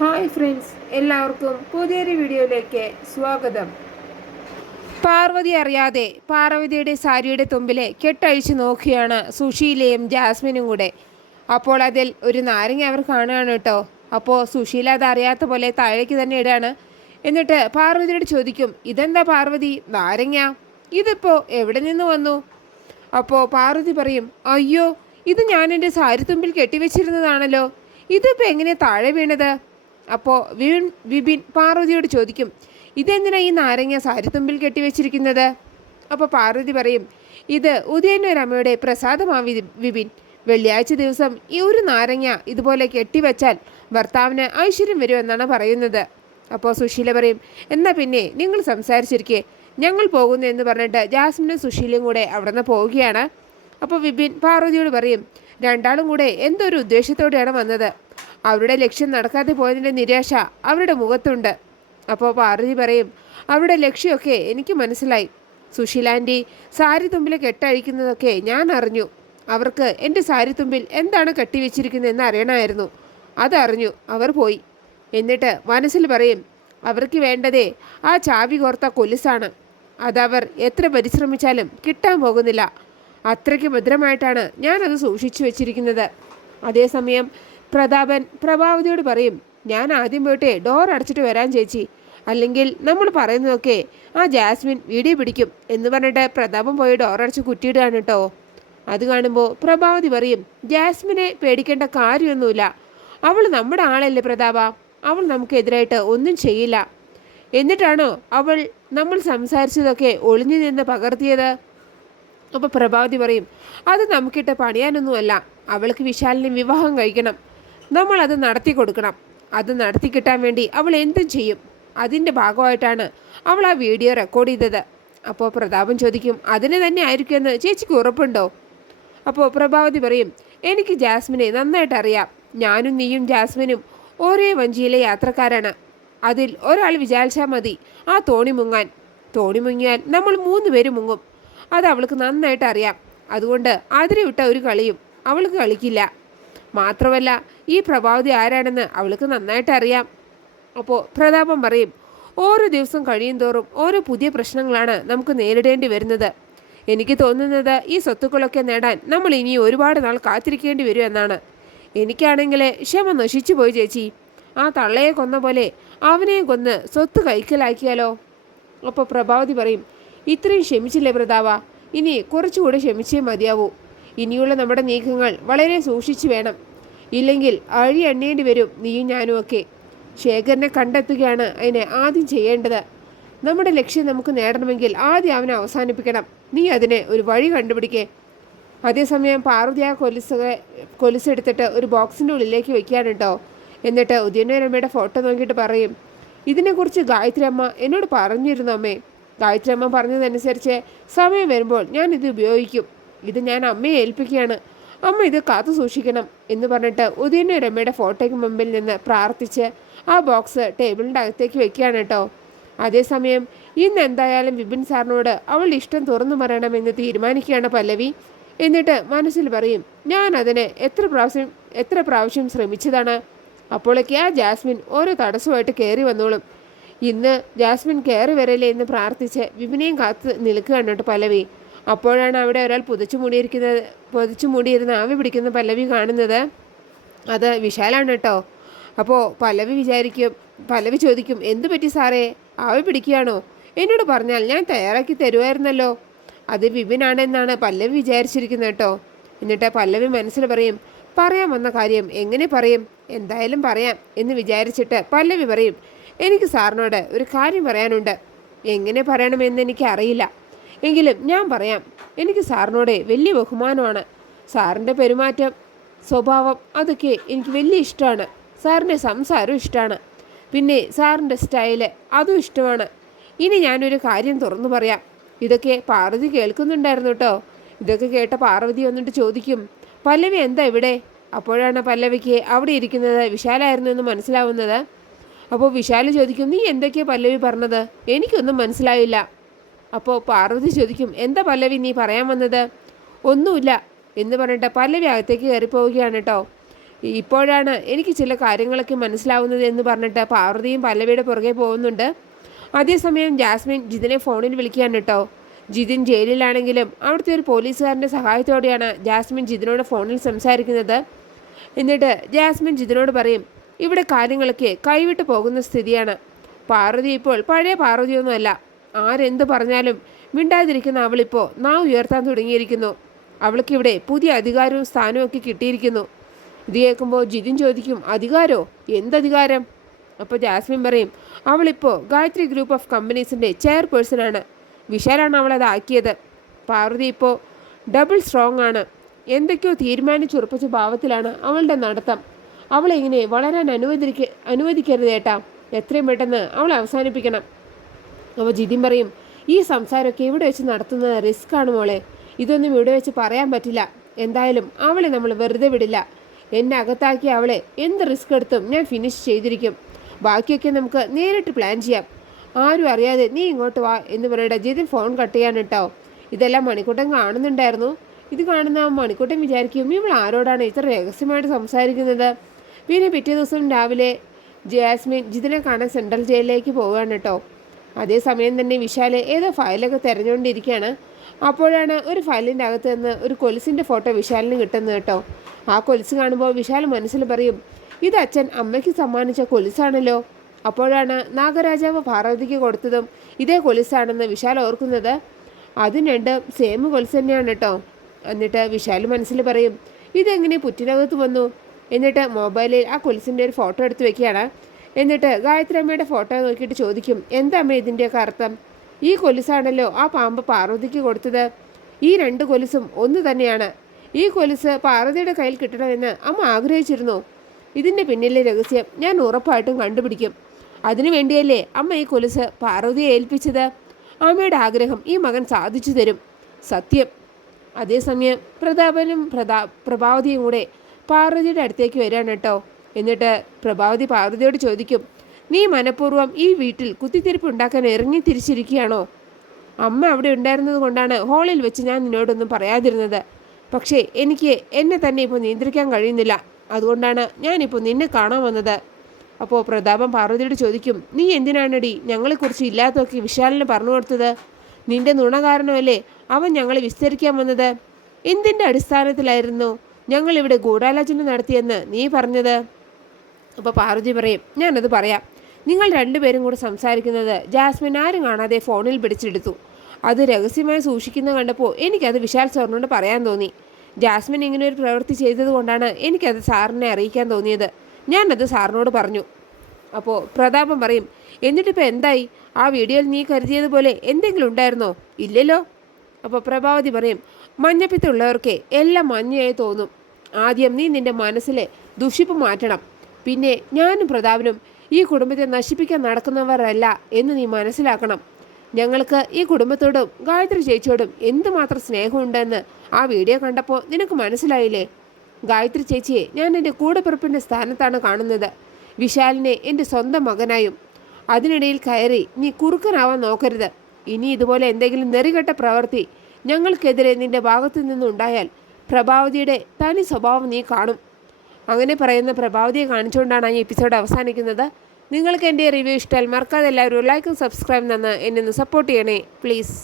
Hi friends, എല്ലാവർക്കും പുതിയൊരു വീഡിയോയിലേക്ക് സ്വാഗതം. പാർവതി അറിയാതെ പാർവതിയുടെ സാരിയുടെ തുമ്പിലെ കെട്ടഴിച്ച് നോക്കിയാണ് സുശീലയും ജാസ്മിനും കൂടെ. അപ്പോൾ അതിൽ ഒരു നാരങ്ങ അവർ കാണുകയാണ് കേട്ടോ. അപ്പോൾ സുശീല അത് അറിയാത്ത പോലെ താഴേക്ക് തന്നെ ഇടാണ്. എന്നിട്ട് പാർവതിയോട് ചോദിക്കും, ഇതെന്താ പാർവതി, നാരങ്ങ ഇതിപ്പോൾ എവിടെ നിന്ന് വന്നു? അപ്പോൾ പാർവതി പറയും, അയ്യോ ഇത് ഞാൻ എൻ്റെ സാരി തുമ്പിൽ കെട്ടിവെച്ചിരുന്നതാണല്ലോ, ഇതിപ്പോൾ എങ്ങനെ താഴെ വീണത്? അപ്പോൾ വിപിൻ പാർവതിയോട് ചോദിക്കും, ഇതെന്തിനാ ഈ നാരങ്ങ സാരിത്തുമ്പിൽ കെട്ടിവെച്ചിരിക്കുന്നത്? അപ്പോൾ പാർവതി പറയും, ഇത് ഉദയനൊരമ്മയുടെ പ്രസാദമാവി വിപിൻ. വെള്ളിയാഴ്ച ദിവസം ഈ ഒരു നാരങ്ങ ഇതുപോലെ കെട്ടിവെച്ചാൽ ഭർത്താവിന് ഐശ്വര്യം വരുമെന്നാണ് പറയുന്നത്. അപ്പോൾ സുശീല പറയും, എന്നാൽ പിന്നെ നിങ്ങൾ സംസാരിച്ചിരിക്കെ ഞങ്ങൾ പോകുന്നു എന്ന് പറഞ്ഞിട്ട് ജാസ്മിനും സുശീലയും കൂടെ അവിടെ നിന്ന് പോവുകയാണ്. അപ്പോൾ വിപിൻ പാർവതിയോട് പറയും, രണ്ടാളും കൂടെ എന്തൊരു ഉദ്ദേശത്തോടെയാണ് വന്നത്. അവരുടെ ലക്ഷ്യം നടക്കാതെ പോയതിൻ്റെ നിരാശ അവരുടെ മുഖത്തുണ്ട്. അപ്പോൾ പാർവതി പറയും, അവരുടെ ലക്ഷ്യമൊക്കെ എനിക്ക് മനസ്സിലായി. സുശീലാൻ്റി സാരി തുമ്പിൽ കെട്ടഴിക്കുന്നതൊക്കെ ഞാൻ അറിഞ്ഞു. അവർക്ക് എൻ്റെ സാരി തുമ്പിൽ എന്താണ് കെട്ടിവെച്ചിരിക്കുന്നതെന്ന് അറിയണമായിരുന്നു. അതറിഞ്ഞു അവർ പോയി. എന്നിട്ട് മനസ്സിൽ പറയും, അവർക്ക് വേണ്ടതേ ആ ചാവി കോർത്ത കൊലുസാണ്. അതവർ എത്ര പരിശ്രമിച്ചാലും കിട്ടാൻ പോകുന്നില്ല. അത്രയ്ക്ക് ഭദ്രമായിട്ടാണ് ഞാനത് സൂക്ഷിച്ചു വെച്ചിരിക്കുന്നത്. അതേസമയം പ്രതാപൻ പ്രഭാവതിയോട് പറയും, ഞാൻ ആദ്യം പോയിട്ട് ഡോർ അടച്ചിട്ട് വരാൻ ചേച്ചി, അല്ലെങ്കിൽ നമ്മൾ പറയുന്നതൊക്കെ ആ ജാസ്മിൻ വീഡിയോ പിടിക്കും എന്ന് പറഞ്ഞിട്ട് പ്രതാപൻ പോയി ഡോർ അടച്ച് കുറ്റിയിടുകയാണ് കേട്ടോ. അത് കാണുമ്പോൾ പ്രഭാവതി പറയും, ജാസ്മിനെ പേടിക്കേണ്ട കാര്യമൊന്നുമില്ല, അവൾ നമ്മുടെ ആളല്ലേ പ്രതാപ, അവൾ നമുക്കെതിരായിട്ട് ഒന്നും ചെയ്യില്ല. എന്നിട്ടാണോ അവൾ നമ്മൾ സംസാരിച്ചതൊക്കെ ഒളിഞ്ഞു നിന്ന് പകർത്തിയത്? അപ്പോൾ പ്രഭാവതി പറയും, അത് നമുക്കിട്ട് പണിയാനൊന്നുമല്ല, അവൾക്ക് വിശാലിനെ വിവാഹം കഴിക്കണം, നമ്മളത് നടത്തി കൊടുക്കണം. അത് നടത്തി കിട്ടാൻ വേണ്ടി അവൾ എന്തും ചെയ്യും. അതിൻ്റെ ഭാഗമായിട്ടാണ് അവൾ ആ വീഡിയോ റെക്കോർഡ് ചെയ്തത്. അപ്പോൾ പ്രതാപൻ ചോദിക്കും, അതിന് തന്നെ ആയിരിക്കുമെന്ന് ചേച്ചിക്ക് ഉറപ്പുണ്ടോ? അപ്പോൾ പ്രഭാവതി പറയും, എനിക്ക് ജാസ്മിനെ നന്നായിട്ട് അറിയാം. ഞാനും നീയും ജാസ്മിനും ഒരേ വഞ്ചിയിലെ യാത്രക്കാരാണ്. അതിൽ ഒരാൾ വിചാരിച്ചാൽ മതി ആ തോണി മുങ്ങിയാൽ നമ്മൾ 3 പേര് മുങ്ങും. അത് അവൾക്ക് നന്നായിട്ട് അറിയാം. അതുകൊണ്ട് അതിരിവിട്ട ഒരു കളിയും അവൾക്ക് കളിക്കില്ല. മാത്രമല്ല ഈ പ്രഭാവതി ആരാണെന്ന് അവൾക്ക് നന്നായിട്ട് അറിയാം. അപ്പോൾ പ്രതാപം പറയും, ഓരോ ദിവസം കഴിയും തോറും ഓരോ പുതിയ പ്രശ്നങ്ങളാണ് നമുക്ക് നേരിടേണ്ടി വരുന്നത്. എനിക്ക് തോന്നുന്നത് ഈ സ്വത്തുക്കളൊക്കെ നേടാൻ നമ്മൾ ഇനി ഒരുപാട് നാൾ കാത്തിരിക്കേണ്ടി വരും എന്നാണ്. എനിക്കാണെങ്കിൽ ക്ഷമ നശിച്ചു പോയി ചേച്ചി. ആ തള്ളയെ കൊന്ന പോലെ അവനെയും കൊന്ന് സ്വത്ത് കൈക്കലാക്കിയാലോ? അപ്പോൾ പ്രഭാവതി പറയും, ഇത്രയും ക്ഷമിച്ചില്ലേ പ്രതാപ, ഇനി കുറച്ചുകൂടി ക്ഷമിച്ചേ മതിയാവൂ. ഇനിയുള്ള നമ്മുടെ നീക്കങ്ങൾ വളരെ സൂക്ഷിച്ചു വേണം, ഇല്ലെങ്കിൽ അഴി എണ്ണേണ്ടി വരും നീയും ഞാനും ഒക്കെ. ശേഖരനെ കണ്ടെത്തുകയാണ് അതിനെ ആദ്യം ചെയ്യേണ്ടത്. നമ്മുടെ ലക്ഷ്യം നമുക്ക് നേടണമെങ്കിൽ ആദ്യം അവനെ അവസാനിപ്പിക്കണം. നീ അതിനെ ഒരു വഴി കണ്ടുപിടിക്കേ. അതേസമയം പാർവതി ആ കൊലുസെടുത്തിട്ട് ഒരു ബോക്സിൻ്റെ ഉള്ളിലേക്ക് വെക്കുകയാണ് കേട്ടോ. എന്നിട്ട് ഉദയനരമ്മയുടെ ഫോട്ടോ നോക്കിയിട്ട് പറയും, ഇതിനെക്കുറിച്ച് ഗായത്രി അമ്മ എന്നോട് പറഞ്ഞിരുന്നു അമ്മേ. ഗായത്രി അമ്മ പറഞ്ഞതനുസരിച്ച് സമയം വരുമ്പോൾ ഞാൻ ഇത് ഉപയോഗിക്കും. ഇത് ഞാൻ അമ്മയെ ഏൽപ്പിക്കുകയാണ്. അമ്മ ഇത് കാത്തു സൂക്ഷിക്കണം എന്ന് പറഞ്ഞിട്ട് ഉദയനരമ്മയുടെ ഫോട്ടോയ്ക്ക് മുമ്പിൽ നിന്ന് പ്രാർത്ഥിച്ച് ആ ബോക്സ് ടേബിളിൻ്റെ അകത്തേക്ക് വെക്കുകയാണ് കേട്ടോ. അതേസമയം ഇന്ന് എന്തായാലും വിപിൻ സാറിനോട് അവളുടെ ഇഷ്ടം തുറന്നു പറയണമെന്ന് തീരുമാനിക്കുകയാണ് പല്ലവി. എന്നിട്ട് മനസ്സിൽ പറയും, ഞാൻ അതിന് എത്ര പ്രാവശ്യം ശ്രമിച്ചതാണ്. അപ്പോഴേക്ക് ആ ജാസ്മിൻ ഓരോ തടസ്സമായിട്ട് കയറി വന്നോളും. ഇന്ന് ജാസ്മിൻ കയറി വരല്ലേ എന്ന് പ്രാർത്ഥിച്ച് വിപിനെയും കാത്ത് നിൽക്കുകയാണ് കേട്ടോ പല്ലവി. അപ്പോഴാണ് അവിടെ ഒരാൾ പുതച്ചു മൂടിയിരുന്ന് ആവി പിടിക്കുന്ന പല്ലവി കാണുന്നത്. അത് വിശാലാണ് കേട്ടോ. അപ്പോൾ പല്ലവി ചോദിക്കും, എന്തു പറ്റി സാറേ, ആവി പിടിക്കുകയാണോ? എന്നോട് പറഞ്ഞാൽ ഞാൻ തയ്യാറാക്കി തരുമായിരുന്നല്ലോ. അത് വിപിനാണെന്നാണ് പല്ലവി വിചാരിച്ചിരിക്കുന്നത് കേട്ടോ. എന്നിട്ട് പല്ലവി മനസ്സിൽ പറയും, പറയാൻ വന്ന കാര്യം എങ്ങനെ പറയും, എന്തായാലും പറയാം എന്ന് വിചാരിച്ചിട്ട് പല്ലവി പറയും, എനിക്ക് സാറിനോട് ഒരു കാര്യം പറയാനുണ്ട്. എങ്ങനെ പറയണമെന്ന് എനിക്ക് അറിയില്ല, എങ്കിലും ഞാൻ പറയാം. എനിക്ക് സാറിനോട് വലിയ ബഹുമാനമാണ്. സാറിൻ്റെ പെരുമാറ്റം, സ്വഭാവം അതൊക്കെ എനിക്ക് വലിയ ഇഷ്ടമാണ്. സാറിൻ്റെ സംസാരവും ഇഷ്ടമാണ്. പിന്നെ സാറിൻ്റെ സ്റ്റൈല് അതും ഇഷ്ടമാണ്. ഇനി ഞാനൊരു കാര്യം തുറന്നു പറയാം. ഇതൊക്കെ പാർവതി കേൾക്കുന്നുണ്ടായിരുന്നു കേട്ടോ. ഇതൊക്കെ കേട്ട പാർവതി വന്നിട്ട് ചോദിക്കും, പല്ലവി എന്താ ഇവിടെ? അപ്പോഴാണ് പല്ലവിക്ക് അവിടെ ഇരിക്കുന്നത് വിശാലായിരുന്നു എന്ന് മനസ്സിലാവുന്നത്. അപ്പോൾ വിശാൽ ചോദിക്കും, നീ എന്തൊക്കെയാണ് പല്ലവി പറഞ്ഞത്? എനിക്കൊന്നും മനസ്സിലായില്ല. അപ്പോൾ പാർവതി ചോദിക്കും, എന്താ പല്ലവി നീ പറയാൻ വന്നത്? ഒന്നുമില്ല എന്ന് പറഞ്ഞിട്ട് പല്ലവി അകത്തേക്ക് കയറിപ്പോവുകയാണ് കേട്ടോ. ഇപ്പോഴാണ് എനിക്ക് ചില കാര്യങ്ങളൊക്കെ മനസ്സിലാവുന്നത് എന്ന് പറഞ്ഞിട്ട് പാർവതിയും പല്ലവിയുടെ പുറകെ പോകുന്നുണ്ട്. അതേസമയം ജാസ്മിൻ ജിതിനെ ഫോണിൽ വിളിക്കുകയാണ് കേട്ടോ. ജിതിൻ ജയിലിലാണെങ്കിലും അവിടുത്തെ ഒരു പോലീസുകാരൻ്റെ സഹായത്തോടെയാണ് ജാസ്മിൻ ജിതിനോട് ഫോണിൽ സംസാരിക്കുന്നത്. എന്നിട്ട് ജാസ്മിൻ ജിതിനോട് പറയും, ഇവിടെ കാര്യങ്ങളൊക്കെ കൈവിട്ട് പോകുന്ന സ്ഥിതിയാണ്. പാർവതി ഇപ്പോൾ പഴയ പാർവതിയൊന്നുമല്ല. ആരെന്ത് പറഞ്ഞാലും മിണ്ടാതിരിക്കുന്ന അവളിപ്പോൾ നാവ് ഉയർത്താൻ തുടങ്ങിയിരിക്കുന്നു. അവൾക്കിവിടെ പുതിയ അധികാരവും സ്ഥാനവും ഒക്കെ കിട്ടിയിരിക്കുന്നു. ഇത് കേൾക്കുമ്പോൾ ജിതിൻ ചോദിക്കും, അധികാരോ? എന്തധികാരം? അപ്പോൾ ജാസ്മിൻ പറയും, അവളിപ്പോൾ ഗായത്രി ഗ്രൂപ്പ് ഓഫ് കമ്പനീസിൻ്റെ ചെയർപേഴ്സണാണ്. വിശാലാണ് അവളത് ആക്കിയത്. പാർവതി ഇപ്പോൾ ഡബിൾ സ്ട്രോങ് ആണ്. എന്തൊക്കെയോ തീരുമാനിച്ചുറപ്പിച്ച ഭാവത്തിലാണ് അവളുടെ നടത്തം. അവളെങ്ങനെ വളരാൻ അനുവദിക്കരുത് ഏട്ടാ. എത്രയും പെട്ടെന്ന് അവളെ അവസാനിപ്പിക്കണം. അപ്പോൾ ജിതിൻ പറയും, ഈ സംസാരമൊക്കെ ഇവിടെ വെച്ച് നടത്തുന്നത് റിസ്ക് ആണ് മോളെ. ഇതൊന്നും ഇവിടെ വെച്ച് പറയാൻ പറ്റില്ല. എന്തായാലും അവളെ നമ്മൾ വെറുതെ വിടില്ല. എന്നെ അകത്താക്കിയ അവളെ എന്ത് റിസ്ക് എടുത്തും ഞാൻ ഫിനിഷ് ചെയ്തിരിക്കും. ബാക്കിയൊക്കെ നമുക്ക് നേരിട്ട് പ്ലാൻ ചെയ്യാം. ആരും അറിയാതെ നീ ഇങ്ങോട്ട് വാ എന്ന് പറയട്ടെ. ജിതിൻ ഫോൺ കട്ട് ചെയ്യാൻ കേട്ടോ. ഇതെല്ലാം മണിക്കൂട്ടൻ കാണുന്നുണ്ടായിരുന്നു. ഇത് കാണുന്ന മണിക്കൂട്ടൻ വിചാരിക്കും, ഇവൾ ആരോടാണ് ഇത്ര രഹസ്യമായിട്ട് സംസാരിക്കുന്നത്. പിന്നെ പിറ്റേ ദിവസം രാവിലെ ജാസ്മിൻ ജിതിനെ കാണാൻ സെൻട്രൽ ജയിലിലേക്ക് പോവുകയാണ് കേട്ടോ. അതേസമയം തന്നെ വിശാൽ ഏതോ ഫയലൊക്കെ തിരഞ്ഞുകൊണ്ടിരിക്കുകയാണ്. അപ്പോഴാണ് ഒരു ഫയലിൻ്റെ അകത്ത് നിന്ന് ഒരു കൊലുസിൻ്റെ ഫോട്ടോ വിശാലിന് കിട്ടുന്നത് കേട്ടോ. ആ കൊലുസ് കാണുമ്പോൾ വിശാൽ മനസ്സിൽ പറയും, ഇത് അച്ഛൻ അമ്മയ്ക്ക് സമ്മാനിച്ച കൊലുസാണല്ലോ. അപ്പോഴാണ് നാഗരാജാവ് പാർവതിക്ക് കൊടുത്തതും ഇതേ കൊലുസാണെന്ന് വിശാൽ ഓർക്കുന്നത്. അതും രണ്ടും സെയിം കൊലുസ് തന്നെയാണ് കേട്ടോ. എന്നിട്ട് വിശാൽ മനസ്സിൽ പറയും, ഇതെങ്ങനെ പുറ്റിനകത്ത് വന്നു? എന്നിട്ട് മൊബൈലിൽ ആ കൊലുസിൻ്റെ ഒരു ഫോട്ടോ എടുത്ത് വെക്കുകയാണ്. എന്നിട്ട് ഗായത്രി അമ്മയുടെ ഫോട്ടോ നോക്കിയിട്ട് ചോദിക്കും, എന്താ അമ്മ ഇതിൻ്റെയൊക്കെ അർത്ഥം? ഈ കൊലുസാണല്ലോ ആ പാമ്പ് പാർവതിക്ക് കൊടുത്തത്. ഈ രണ്ട് കൊലുസും ഒന്ന് തന്നെയാണ്. ഈ കൊലുസ് പാർവതിയുടെ കയ്യിൽ കിട്ടണമെന്ന് അമ്മ ആഗ്രഹിച്ചിരുന്നു. ഇതിൻ്റെ പിന്നിലെ രഹസ്യം ഞാൻ ഉറപ്പായിട്ടും കണ്ടുപിടിക്കും. അതിനു വേണ്ടിയല്ലേ അമ്മ ഈ കൊലുസ് പാർവതിയെ ഏൽപ്പിച്ചത്. അമ്മയുടെ ആഗ്രഹം ഈ മകൻ സാധിച്ചു തരും, സത്യം. അതേസമയം പ്രതാപനും പ്രഭാവതിയും കൂടെ പാർവതിയുടെ അടുത്തേക്ക് വരികയാണ് കേട്ടോ. എന്നിട്ട് പ്രഭാവതി പാർവതിയോട് ചോദിക്കും, നീ മനഃപൂർവ്വം ഈ വീട്ടിൽ കുത്തിത്തിരിപ്പ് ഉണ്ടാക്കാൻ ഇറങ്ങി തിരിച്ചിരിക്കുകയാണോ? അമ്മ അവിടെ ഉണ്ടായിരുന്നത് കൊണ്ടാണ് ഹാളിൽ വെച്ച് ഞാൻ നിന്നോടൊന്നും പറയാതിരുന്നത്. പക്ഷേ എനിക്ക് എന്നെ തന്നെ ഇപ്പോൾ നിയന്ത്രിക്കാൻ കഴിയുന്നില്ല. അതുകൊണ്ടാണ് ഞാനിപ്പോൾ നിന്നെ കാണാൻ വന്നത്. അപ്പോൾ പ്രതാപൻ പാർവതിയോട് ചോദിക്കും, നീ എന്തിനാണടി ഞങ്ങളെക്കുറിച്ച് ഇല്ലാത്തൊക്കെ വിശാലിന് പറഞ്ഞു കൊടുത്തത്? നിന്റെ നുണ കാരണമല്ലേ അവൻ ഞങ്ങളെ വിസ്തരിക്കാൻ വന്നത്? എന്തിൻ്റെ അടിസ്ഥാനത്തിലായിരുന്നു ഞങ്ങളിവിടെ ഗൂഢാലോചന നടത്തിയെന്ന് നീ പറഞ്ഞത്? അപ്പോൾ പാർവതി പറയും, ഞാനത് പറയാം. നിങ്ങൾ രണ്ടുപേരും കൂടെ സംസാരിക്കുന്നത് ജാസ്മിൻ ആരും കാണാതെ ഫോണിൽ പിടിച്ചെടുത്തു. അത് രഹസ്യമായി സൂക്ഷിക്കുന്നത് കണ്ടപ്പോൾ എനിക്കത് വിശാൽ സാറിനോട് പറയാൻ തോന്നി. ജാസ്മിൻ ഇങ്ങനെ ഒരു പ്രവൃത്തി ചെയ്തത് കൊണ്ടാണ് എനിക്കത് സാറിനെ അറിയിക്കാൻ തോന്നിയത്. ഞാനത് സാറിനോട് പറഞ്ഞു. അപ്പോൾ പ്രതാപൻ പറയും, എന്നിട്ടിപ്പോൾ എന്തായി? ആ വീഡിയോയിൽ നീ കരുതിയതുപോലെ എന്തെങ്കിലും ഉണ്ടായിരുന്നോ? ഇല്ലല്ലോ. അപ്പോൾ പ്രഭാവതി പറയും, മഞ്ഞപ്പിത്തുള്ളവർക്ക് എല്ലാം മഞ്ഞയായി തോന്നും. ആദ്യം നീ നിൻ്റെ മനസ്സിലെ ദുഷിപ്പ് മാറ്റണം. പിന്നെ ഞാനും പ്രതാപനും ഈ കുടുംബത്തെ നശിപ്പിക്കാൻ നടക്കുന്നവരല്ല എന്ന് നീ മനസ്സിലാക്കണം. ഞങ്ങൾക്ക് ഈ കുടുംബത്തോടും ഗായത്രി ചേച്ചിയോടും എന്തുമാത്രം സ്നേഹമുണ്ടെന്ന് ആ വീഡിയോ കണ്ടപ്പോൾ നിനക്ക് മനസ്സിലായില്ലേ? ഗായത്രി ചേച്ചിയെ ഞാൻ എൻ്റെ കൂടെപ്പിറപ്പിൻ്റെ സ്ഥാനത്താണ് കാണുന്നത്, വിശാലിനെ എൻ്റെ സ്വന്തം മകനായും. അതിനിടയിൽ കയറി നീ കുറുക്കനാവാൻ നോക്കരുത്. ഇനി ഇതുപോലെ എന്തെങ്കിലും നെറികെട്ട പ്രവൃത്തി ഞങ്ങൾക്കെതിരെ നിന്റെ ഭാഗത്തു നിന്നുണ്ടായാൽ പ്രഭാവതിയുടെ തനി സ്വഭാവം നീ കാണും. അങ്ങനെ പറയുന്ന പ്രഭാവതിയെ കാണിച്ചുകൊണ്ടാണ് ഈ എപ്പിസോഡ് അവസാനിക്കുന്നത്. നിങ്ങൾക്ക് എൻ്റെ റിവ്യൂ ഇഷ്ടമായാൽ മറക്കാതെ എല്ലാവരും ലൈക്കും സബ്സ്ക്രൈബ് തന്ന് എന്നെ ഒന്ന് സപ്പോർട്ട് ചെയ്യണേ പ്ലീസ്.